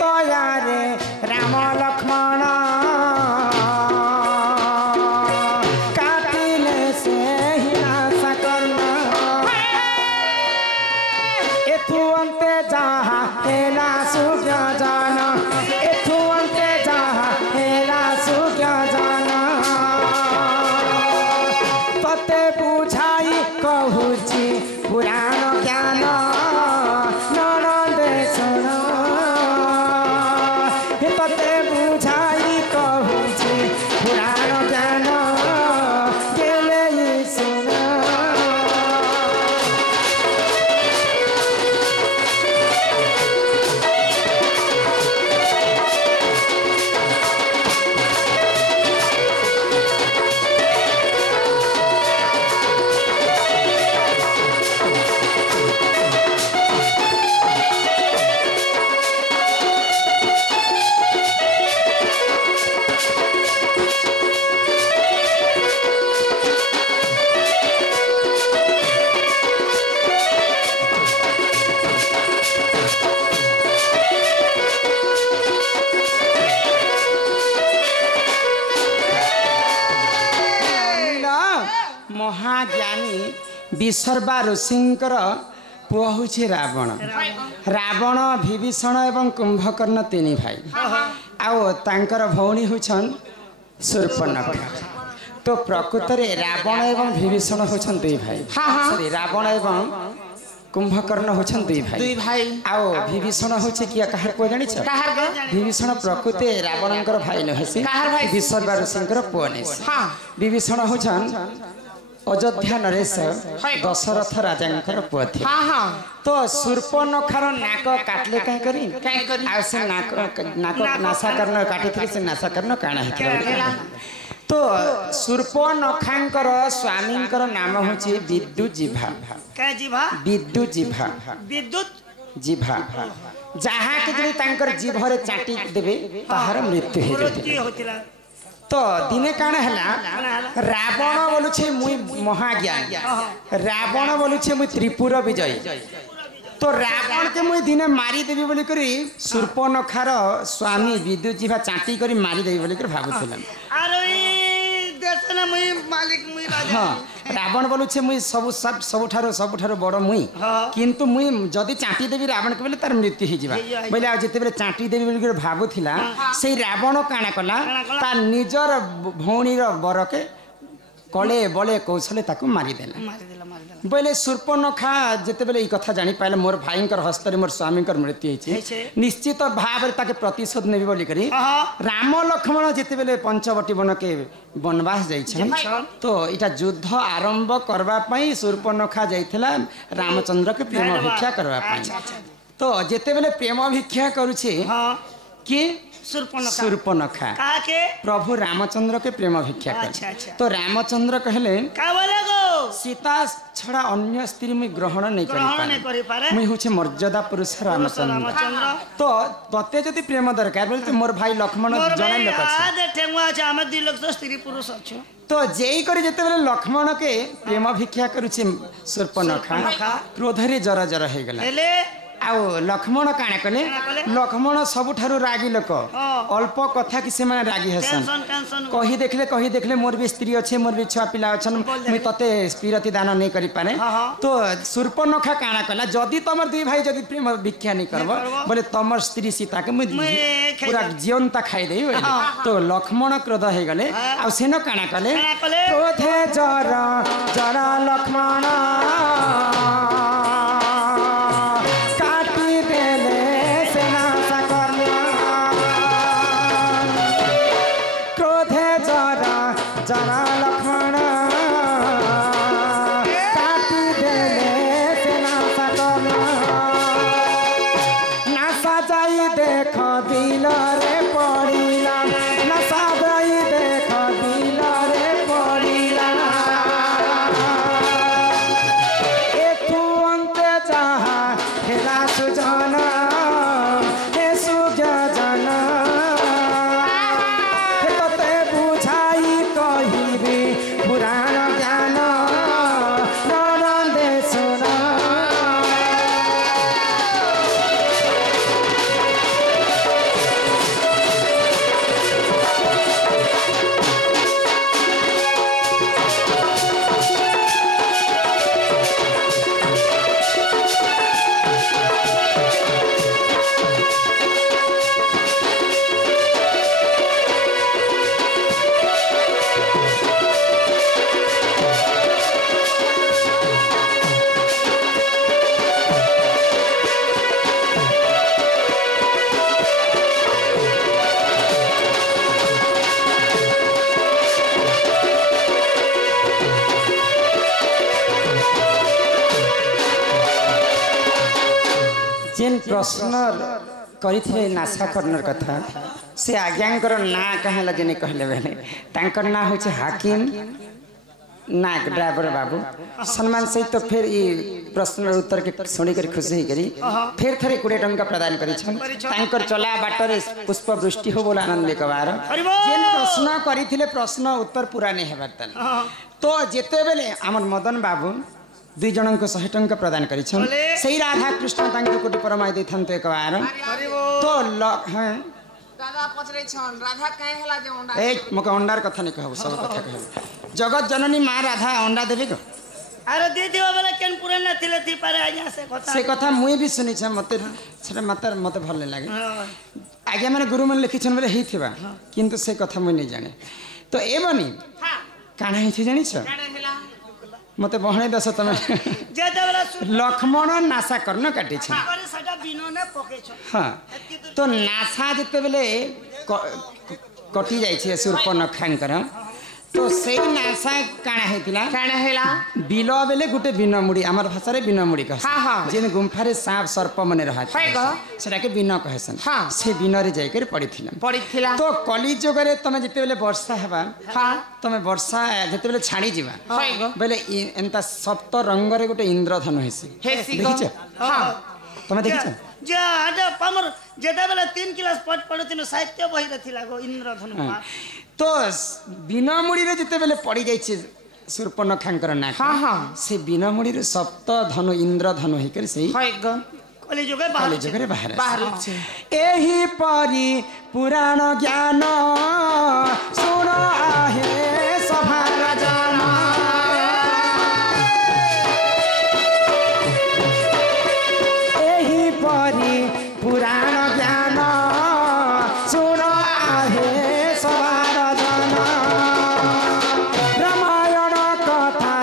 तो यारे राम लक्ष्मण काटिले से ही नाश करना एथु अंते जहाँ हेला सूर्य जान एथु अंते जहाँ हेला सूर्य जान तते बुझाई कहूची पुराण ज्ञान ननदे सुन तते बुझाई कहूची पुराण ज्ञान गेले सुन महाज्ञानी विसर्वा ऋषिंकर पुआ हूँ रावण रावण विभीषण एवं कुंभकर्ण तीन भाई आओ तांकर भौणी होछन शूर्पणखा तो प्रकृत रे रावण एवं विभीषण होछन दुई भाई सॉरी रावण एवं कुंभकर्ण होछन दुई भाई आओ विभीषण होछे किया कहार को जानि छ विभीषण प्रकृति रावणंकर भाई न हेसी विसर्वा ऋषिंकर पुआ नै विभीषण होछन अयोध्या नरेश दशरथ राजा पुआ थे तो शूर्पणखार नाक काटले कहीं करी आ से नाक नासा कर्ण काटी से नासा कर्ण काना है तो शूर्पणखांकर स्वामींकर नाम होची विद्युत जिभा क्या जिभा विद्युत जिभा विद्युत जिभा जहाँ के जदि तांकर जिभरे चाटी देबे ताहार मृत्यु हो होतिला तो दिने काण है रावण बोलुछे मुई महाज्ञान रावण बोलुछे मुई त्रिपुर विजय तो रावण के मुई दिने मारी देवी बोली करी शूर्पणखार स्वामी विद्युत जिभा चाटी करी मारी देवी बोली करी भाबुथिलन हाँ रावण बोलुछे मुई सबुठारो बड़ मुई किंतु मुई जदि चाटी देवी रावण के बोले तार मृत्यु हो जिबा बोले आ जते बेले चाटी देवी बोली भाबुथिला से रावण काना कला ता निजर भौणीर बर के कले बले कौशले ताकू मारी देला बोले शूर्पणखा जिते बेले कथा जानी पाइले मोर भाईंकर हस्ତରେ मोर स्वामींकर मृत्यु होइछे निश्चित भाव रे ताके प्रतिशोध नेबी बोली करी राम लक्ष्मण जिते बेले पंचवटी वन के वनवास जाइछन तो इटा युद्ध आरंभ करबा पई शूर्पणखा जाइथिला रामचंद्र के प्रेम भिक्षा करबा पई तो जिते बेले प्रेम भिक्षा करूछे कि शूर्पणखा प्रभु रामचंद्र के प्रेम भिक्षा कर तो रामचंद्र कहले सीता छड़ा अन्य स्त्री मुई ग्रहण नहीं करि पारे मुई होछे मर्यादा पुरुष रामचंद्र तो तते जदि प्रेम दरकार बोलते मोर भाई लक्ष्मण जने लोक अछि हम दी लोग तो स्त्री पुरुष अछि तो जेई करी जते बेले लक्ष्मण के प्रेम भिक्षा करूछि शूर्पणखा क्रोध रे जरा जरा हे गेला आओ लक्ष्मण काना कले लक्ष्मण सबुठारु रागी लोक अल्प कथा कि से माने रागी हसन कही देखले मोर भी स्त्री अच्छे मोर भी छुआ पिला अछन मुई तते स्पिरति दान नहीं करि पारे तो शूर्पणखा काना कला जदि तमर दुई भाई जदि प्रेम भिक्षा नहीं करबो बोले तमर स्त्री सीता के मुई पूरा जीवनता खाई देई तो लक्ष्मण क्रोध हे गले आ सेनो काना कले क्रोधे जरा जरा लक्ष्मण जरा लक्ष्मण काटी देले से नासा करना नासा जाई देख दिल रे पड़िला नासा जाई देख दिल रे पड़िला एथु अंते जहा हेला सुजन हे सुजन प्रश्न करिथिले नासा कर्णर कथा से आज्ञांकर ना कहेला जने कहले बेले तांकर ना होचे हाकिम नाग ड्राइवर बाबू सम्मान सहित तो फिर ये प्रश्न उत्तर के सुनी कर खुशी ही करी फिर थरे 20 टंका प्रदान करी छन तांकर चला बाटरे पुष्प वृष्टि हो बोला आनंद कबार जेन प्रश्न करिथिले प्रश्न उत्तर पूरा नहीं हेबार तल तो जेते बेले हमर मदन बाबू 2 जन को 100 टंका प्रदान करी छन सही राधा कृष्ण तांकर कोटि परमाय देथन एक बार तो हां दादा पचरे छन राधा काहे हला जे अंडा ए मके अंडार कथा नहीं कहब सब कथा कहब जगत जननी मां राधा अंडा देबे को अरे दे देबा बेला केन पूरा न थिले थी पारे आज्ञा से कथा मुई भी सुनी छ मते सेटा मातर मते भल लागे आज्ञा माने गुरु मन लिखि छन बेले हेई थिबा किंतु से कथा मुई नहीं जाने तो एबनी हां काना हेई छी जानि छ काहे हला मते बहणे दस तमे जे देबला लक्ष्मण नासा करन काटे छ करे सटा बिनो ने पके छ हां तो नासा जते बेले कटि जाय छै सूर्पनखांकर तो से नासा काना हेतिला काहे हला बिलो बेले गुटे बिना मुड़ी हमर भाषा रे बिना मुड़ी कह हां हां जेन गुम्फा रे सांप सर्प मने रहा है ग सेटा के बिना कहसन हां से बिना रे जाय कर पड़िथिला तो कली जोगरे तमे जते बेले वर्षा हेबा हां तमे वर्षा जते बेले छाड़ी जीवा है ग बेले एंता सप्त रंग रे गुटे इंद्रधनु हेसी हेसी ग देखिछ हां तमे देखिछ जे आजा पामर जेदा बेला 3 क्लास पढ़ तिनो साहित्य बहि रथिला गो इंद्रधनु तो बिना मुड़ी रे जते बेले पड़ी जाय छै सूर्पनखांकर ना हां हां से बिना मुड़ी रे सप्त धनु इंद्रधनु हे कर से है ग कली जोगे बाहर छे एही परी पुराण ज्ञान सुन आहे सभार जान एही परी पुराण ज्ञान सुन आहे सभार जान रामायण कथा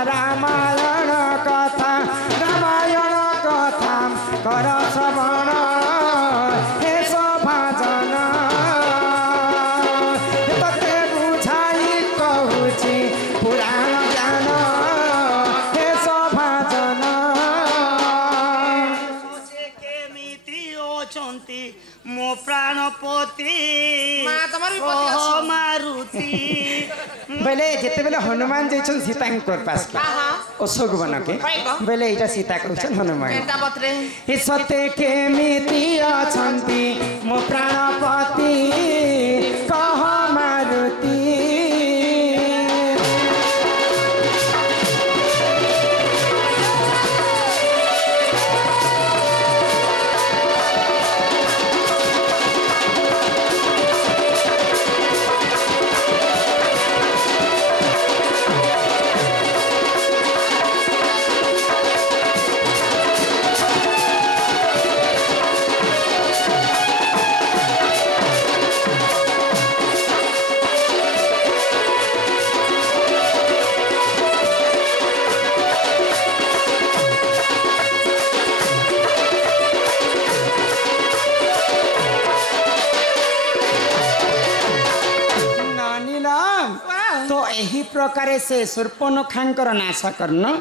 कर श्रवण हे सभाजन तते बुझाई कहूची पुराण ज्ञान हे सभाजन सोचे के मिति ओचंती मो प्राणपति मां तमर भी पति अछि मारुति बेले जेते बेले हनुमान जैछन सीतांकर पास के हां हां अशोक बन के बेले एटा सीता कहछन हनुमान केनटा पत्रे हे सते के मिति अछंती मो प्राणपति कह मारुति तो यही प्रकार से सूर्पनखांकर नाशा करना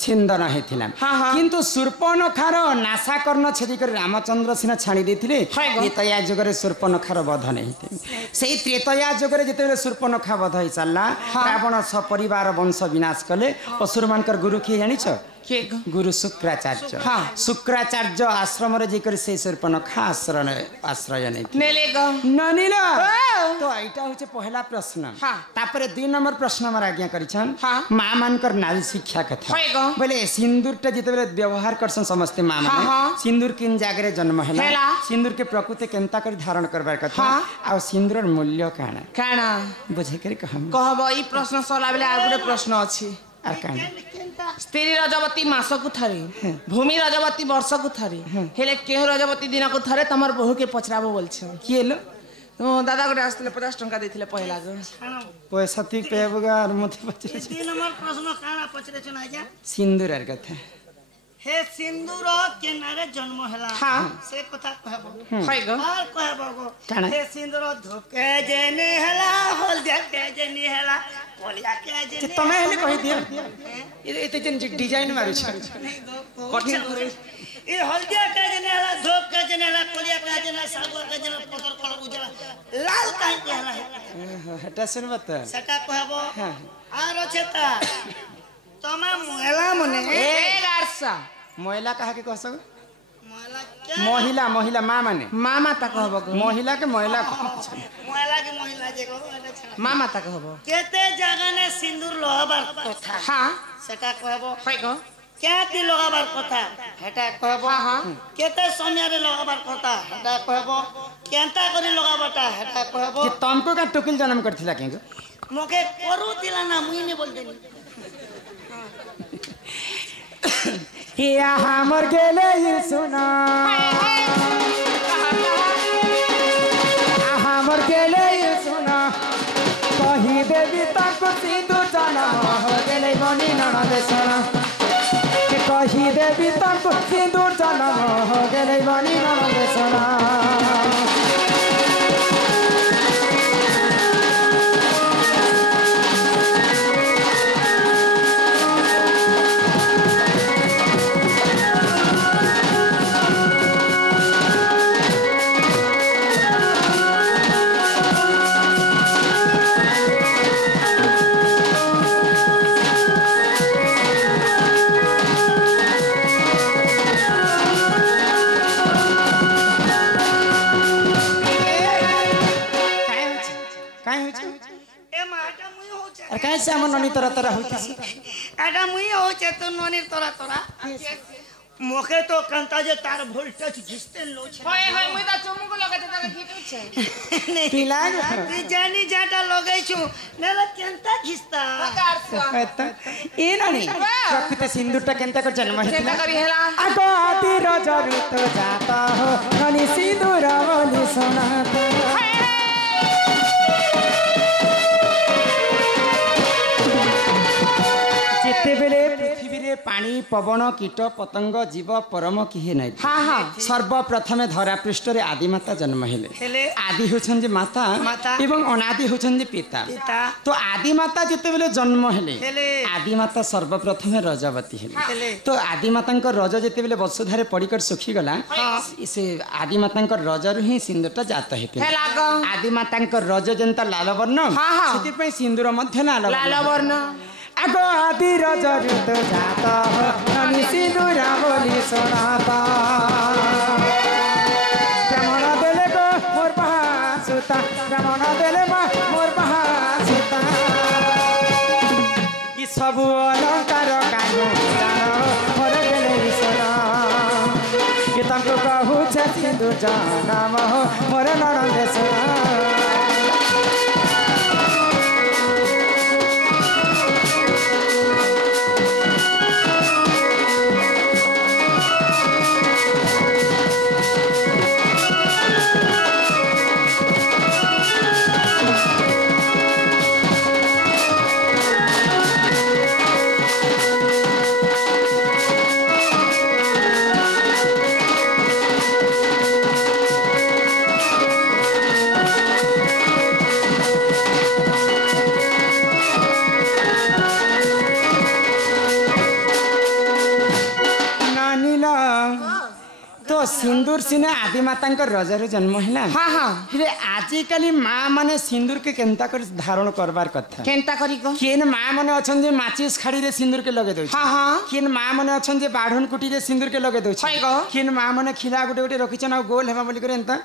छिंदन हेथिला किंतु सूर्पनखार नाशा करना छेदी कर रामचंद्र सिना छाणी देथिले त्रेतया जुगरे सूर्पनखार वध नहीं सेही त्रेतया जुगरे जेते सूर्पनखा वध होई चलला रावण सपरिवार वंश विनाश कले असुर मानकर गुरु के जानि छ के गुरु शुक्राचार्य शुक्राचार्य आश्रम रे जेकर से सूर्पनखा आश्रय नहीं नेले ग ननिला तो एटा होचे पहला प्रश्न तापरे 2 नंबर प्रश्न हमर आज्ञा करिछन मां मानकर नारी शिक्षा कथा बोले सिंदूर टा जेते बेले व्यवहार करसन समस्त मां माने सिंदूर किन जागरे जन्म हैला सिंदूर के प्रकृति केनता कर धारण करबार कथा आ सिंदूर मूल्य काना काना बुझे करे कहब ई प्रश्न सला बेले आ गुटे प्रश्न अछि आ काना स्त्री रजवती मास को थारे भूमि रजवती वर्ष को थारे हेले केह रजवती दिन को थारे तमर बहु के पचराबो बोल छ केलो दादा को आस्ते 50 टंका देथिले पहिला ग पैसा ठीक पेबगा और मते पचरे 3 नंबर प्रश्न काना पचरे छ ना क्या सिंदूर आर कथा हे सिंदूर केनारे जन्म हला हाँ। से कथा कहबो হয় গো और कहबो गो काना? हे सिंदूर धोके जेने हला हल्दिया के जेने हला कोलिया के जे जेने तमे हेले कहि दियो एते जन डिजाइन मारू छ कठिन ये हल्दिया के जेने हला धोक के जेने हला कोलिया के जेने सागो के जेने पतर कलर उजला लाल काहे के हला हटा सुन मत सेटा कहबो हाँ। आर अछता तमे महिला मने এ গারসা महिला कहा के कहसो महिला क्या महिला महिला मां माने মা মাতা কহব গো महिला के महिला महिला के महिला जे को এটা ছাড়া মা মাতা কহব केते जगने सिंदूर लगाबार कथा হ্যাঁ सेटा कहबो হয় গো क्याति लगाबार कथा हेटा कहबो হ্যাঁ হ্যাঁ केते समयारे लगाबार कथा हेटा कहबो केंता करी लगाबाटा हेटा कहबो कि तुमको का टोकिल जन्म करथिला के मोके करू दिला ना मुई ने बोल देनी या हमर गेले सुना हमर गेले सुना कही देवी तक सिंदूर जन्म हो गेले बनी ननद सुना के कही देवी तक सिंदूर जन्म हो गेले बनी ननद सुना ए माटा मुई हो छे और कैसे हमर ननी तरह तरह होती एटा मुई हो छे तो नोनी तोरा तोरा मोके तो कंता जे तार वोल्टेज घिसते लो छे হয় হয় মুই তা চুমুকু লাগাতে তাকে ঘিটুছে पिला ती जानी जाटा लगाई छु नेला केंता घिसता গারসা ए नानी प्रकृति सिंदूरटा केनता कर जन्म সেটা हेतिला করি হেলা आगो आदि रजरी तो जाता हो ननी सिंदूर बोली सुनाता जिते बेले पृथ्वी रे पानी पवन कीट पतंग जीव परम किहे नै হ্যাঁ হ্যাঁ सर्वप्रथमे धरा पृष्ठ रे आदिमाता जन्म हेले हेले आदि होछन जे माता माता एवं अनादि होछन जे पिता पिता तो आदिमाता जिते बेले जन्म हेले हेले आदिमाता सर्वप्रथमे रजवती हेले हेले तो आदिमाता रज जिते बेले वसुधारे पड़कर सुखी गला से आदिमाता रजरु ही सिंदूरटा जात हेते হেলা গো आदिमाता रज जनता लाल वर्ण हाँ, हाँ। सेति पई सिंदूर मध्य लाल লাল वर्ण বর্ণ आगो आदि रजरु तो जाता हो ननी सिंदूर बोली सुनाता ब्राह्मण देले गो मोर सुता ब्राह्मण देले मा मोर सुता ई सब अलंकार कानो जानो मोर गेले ईश्वर कि तंको कहू छे सिंदूर जन्म हो मोर ननद सुना तो सिंदूर सिने आदिमाता रजर जन्म है हाँ हाँ आजिकल माँ माने सिंदूर के केनता कर धारण करबार कथा কেনতা করি গো केन माँ माने अछन जे माचिस खाड़ी रे सिंदूर के लगे दो हाँ हाँ केन माँ माने अछन जे बाढ़न कुटी रे सिंदूर के लगे दो है गो। केन माँ माने खिला गुटे गुटे रखिछन आ गोल हेबा बोली करे एंता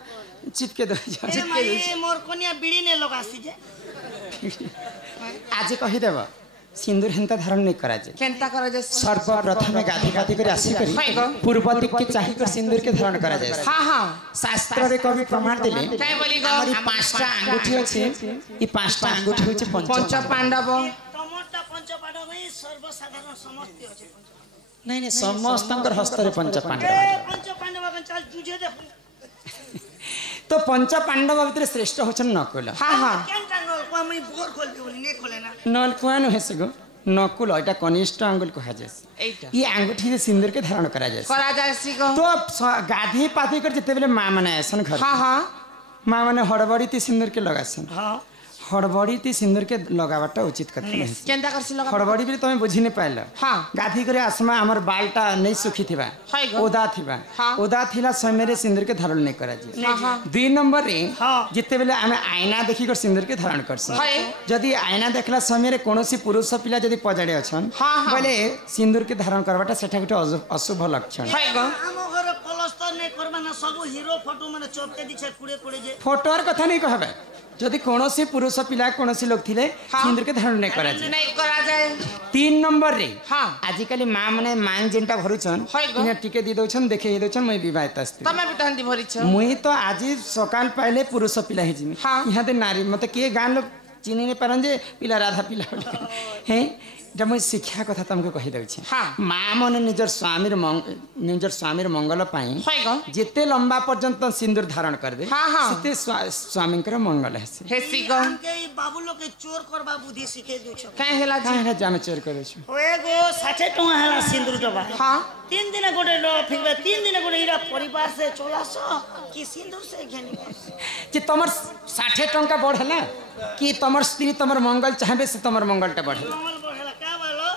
चिपके दो ए माई मोर कोनिया बीड़ी ने लगासी जे आज कहि देबो सिंदूर हेंता धारण नहीं करा जे কেনতা করা যায় सर्वप्रथम गाधी गाधी कर आसी करी है गो। पूर्व दिक के चाहि कर सिंदूर के धारण करा जाय हाँ हाँ शास्त्र रे कवि प्रमाण दिले কাই বলি গো हमारी पांचटा अंगूठी अछि ई पांचटा अंगूठी होचे পঞ্চ पंच পাণ্ডব टमाटा पंच पांडव में सर्वसाधारण समस्ती होचे नहीं नहीं समस्तंकर हस्त रे पंच पांडव ए पंच पांडव के चल जुझे दे तो पंच पांडव भीतर श्रेष्ठ होचन नकुल हाँ हाँ केन टांगल को मैं बोर खोल दे बोली ने खोले ना नल कुआन हेसे गो नकुल एटा कनिष्ठ आंगुल कहा जाए এইটা ये अंगूठी से सिंदूर के धारण करा जाए করা যায়ছি গো तो गाधी पाधी कर जिते बेले माँ माने आसन घर हाँ हाँ माँ माने हड़बड़ी ती सिंदूर के लगासन हाँ हड़बड़ी ती सिंदूर के लगावाटा उचित कथा नहीं কেনটা করছি লগা हड़बड़ी भी तुम बुझी नहीं पाइल हाँ गाधी करे आसमा हमर बालटा नहीं सुखी थिबा हाय गो। ओदा थिबा हाँ। ओदा थिला समय रे सिंदूर के धारण नहीं करा जी हाँ हाँ 2 नंबर रे हाँ। जिते बेले आमे आईना देखि कर सिंदूर के धारण करस हाय जदि आईना देखला समय रे कोनोसी पुरुष पिला जदि पजाड़े अछन हाँ, हाँ। बोले सिंदूर के धारण करवाटा सेठा गोटे अशुभ लक्षण हाय गो ଆମ ଘର ପଲସ୍ତର ନେଇ କରବା ନା ସବୁ ହିରୋ ଫଟୋ ମାନେ ଚପକେ ଦିଛେ कुड़े कुड़े जे फोटोर कथा नहीं कहबे जदि कोनोसी पुरुष पिला कोनोसी लोग थिले हाँ। सिंदूर के धारण नहीं करा जी नहीं करा যায় 3 नंबर रे हाँ आजिकाली माँ माने मांग जेनटा भरुछन हाय गो। इना टिके दी दउछन देखे दउछन मैं विवाहित स्त्री তুমি বিটান্তি ভরিছ मुई तो आज सकाल पहले पुरुष पिला है जी हाँ। यहाँ दे नारी मत किए गाँ लोग चिन्ह नहीं पारन जे पिला राधा पिला हैं जब मुई शिक्षा कथा तुमको कहि दउछि हाँ। माँ मन निजर स्वामीर मंगल पाई हाय गो जेते लंबा पर्यंत सिंदूर धारण कर दे हाँ, हाँ। सेते स्वामी कर मंगल है हेसी गो के ई बाबू लोग के चोर करबा बुद्धि सिखे दिछ काहे हेला जी काहे जामे चोर करे छु होए गो 60 टଙ୍କା ହେଲା सिंदूर डबा हाँ 3 दिन गोटे लो फिर 3 दिन गोटे इरा परिवार से चलास कि सिंदूर से घेनी कि तमर 60 टंका बढ़ला कि तमर स्त्री तमर मंगल चाहबे से तमर मंगलटा बढ़ला कमल बढ़ला का बोलो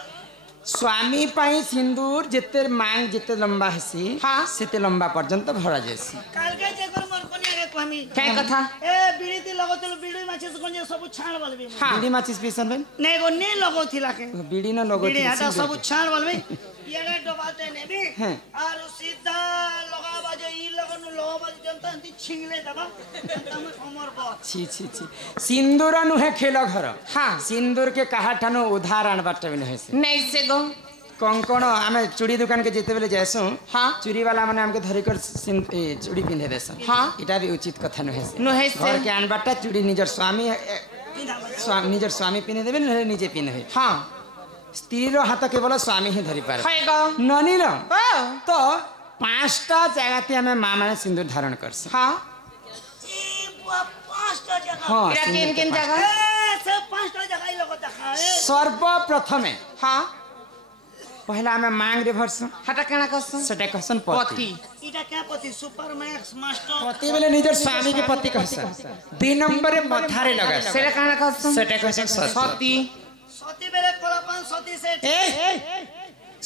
स्वामी पाई सिंदूर जेते मांग जेते लंबा हेसी हाँ। सेते लंबा पर्यंत भरा जेसी काल के जे कर मन कोनी आगे कहमी काय कथा ए बीड़ी ती लगतल बीड़ी माछे से कोनी सब छाण बलबी हाँ बीड़ी माचिस पीसन बेन नहीं गो नहीं लगो थिला के बीड़ी न लगो बीड़ी हटा सब छाण बलबी येडे डबाते नेबी हैं। और सीधा लगाबा जे ई लगन लोबा जनता अंति छिंगले दबा तम कमर बा छी छी छी सिंदूर नुहे खेल घर हाँ सिंदूर के कहा ठानो उदाहरण बाटे बिन हेसी नहीं से गो कंकण आमे चूड़ी दुकान के जेते बेले जायसु हाँ चूड़ी वाला माने हमके धरि कर चूड़ी पिंधे देस हाँ इटा भी उचित कथा न हेसी नुहे से घर के अनबाटा चूड़ी निजर स्वामी निजर स्वामी पिने देबे न निजे पिने हाँ स्त्री रो हाथ केवल स्वामी ही धरि पारे हाय गो ननी रो ओ तो 5टा जगह आम माँ मैंने सिंदूर धारण कर हाँ ई बुआ 5टा जगह हाँ इरा सिंदूर किन के किन पाँच। जगह ए सब 5टा जगह ही लोग देखा ए सर्वप्रथमे हाँ पहला आम मांग रे भरस हटा केना कसम सेटा कहसन पति पति इटा क्या पति सुपर मैक्स मास्टर पति बेले निजर स्वामी के पति कहसन 2 नंबर रे मथारे लगा सेरा केना कसम सेटा कहसन सती सती सती बेले कोलापान सती से ए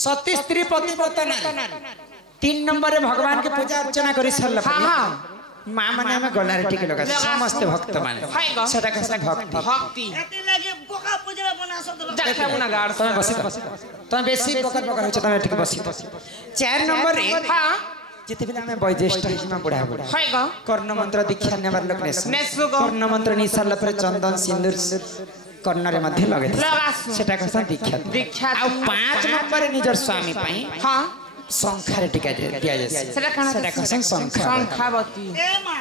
सती स्त्री पति व्रत नारी 3 नंबर रे भगवान के पूजा अर्चना करि सरला हाँ हाँ माँ माने हमें गलारे टिके लगा समस्त भक्त माने हाय गो सेटा कहसन भक्ति भक्ति एते लागे बोका पूजा बना सद लोग देखा बुना गाड़ तमे बसी तमे बेसी बकर बकर होछ तमे टिके बसी 4 नंबर रे हाँ जेते बेला हमें वैज्येष्ठ हिमा बुढ़ा बुढ़ा हाय गो कर्ण मंत्र दीक्षा नेबार लोक नेसु गो कर्ण मंत्र नि सारला पर चंदन सिंदूर कर्ण रे मध्ये लगे लगासु सेटा कहसन दीक्षा दीक्षा आ 5 नंबर रे निजर स्वामी पाई हाँ संखारे टिका दिया जाय सेरा केना सेटा कहसन संखा संखावती ए मां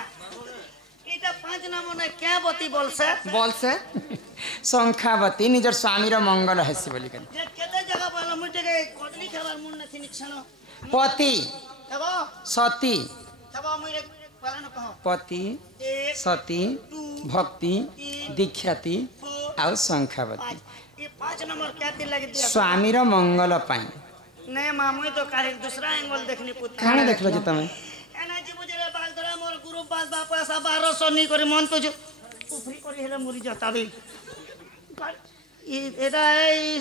इटा 5 नाम ने क्या बती बोल से बोल से संखावती निजर स्वामी रो मंगल हेसी बोली कन जे केते जगह बोल मुटे के कोटली खबर मुन न थिन छनो पति तबो सती तबो मुरे पालन कहो पति एक सती भक्ति दीक्षाती और संखावती ये 5 नंबर क्या ती लगे दिया स्वामी रो मंगल पाई नहीं मामू तो काहे दूसरा एंगल देखनी पुत काने देखलो जे तमे एना जी बुझरे बाल धरा मोर गुरु बाल बा पैसा 1200 नी करे मन तो जो उफरी करी हेले मरी जाता बे एटा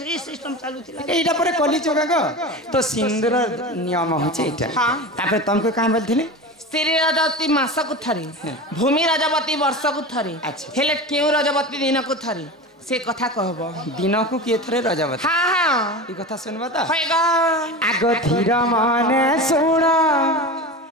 ई सिस्टम चालू थिला एटा परे कली चोगा गो तो सिंदूर नियम होचे एटा हाँ। तापर तुमको काहे बोलथिले स्त्री रजवती मासकु थरी भूमि रजवती वर्षकु थरी अच्छा। हेले केउ रजवती दिनकु थरी से कथा कहबो दिन को किए थरे रजवती हाँ हाँ ई कथा सुनबा त हाय गो आगो धीर मने सुन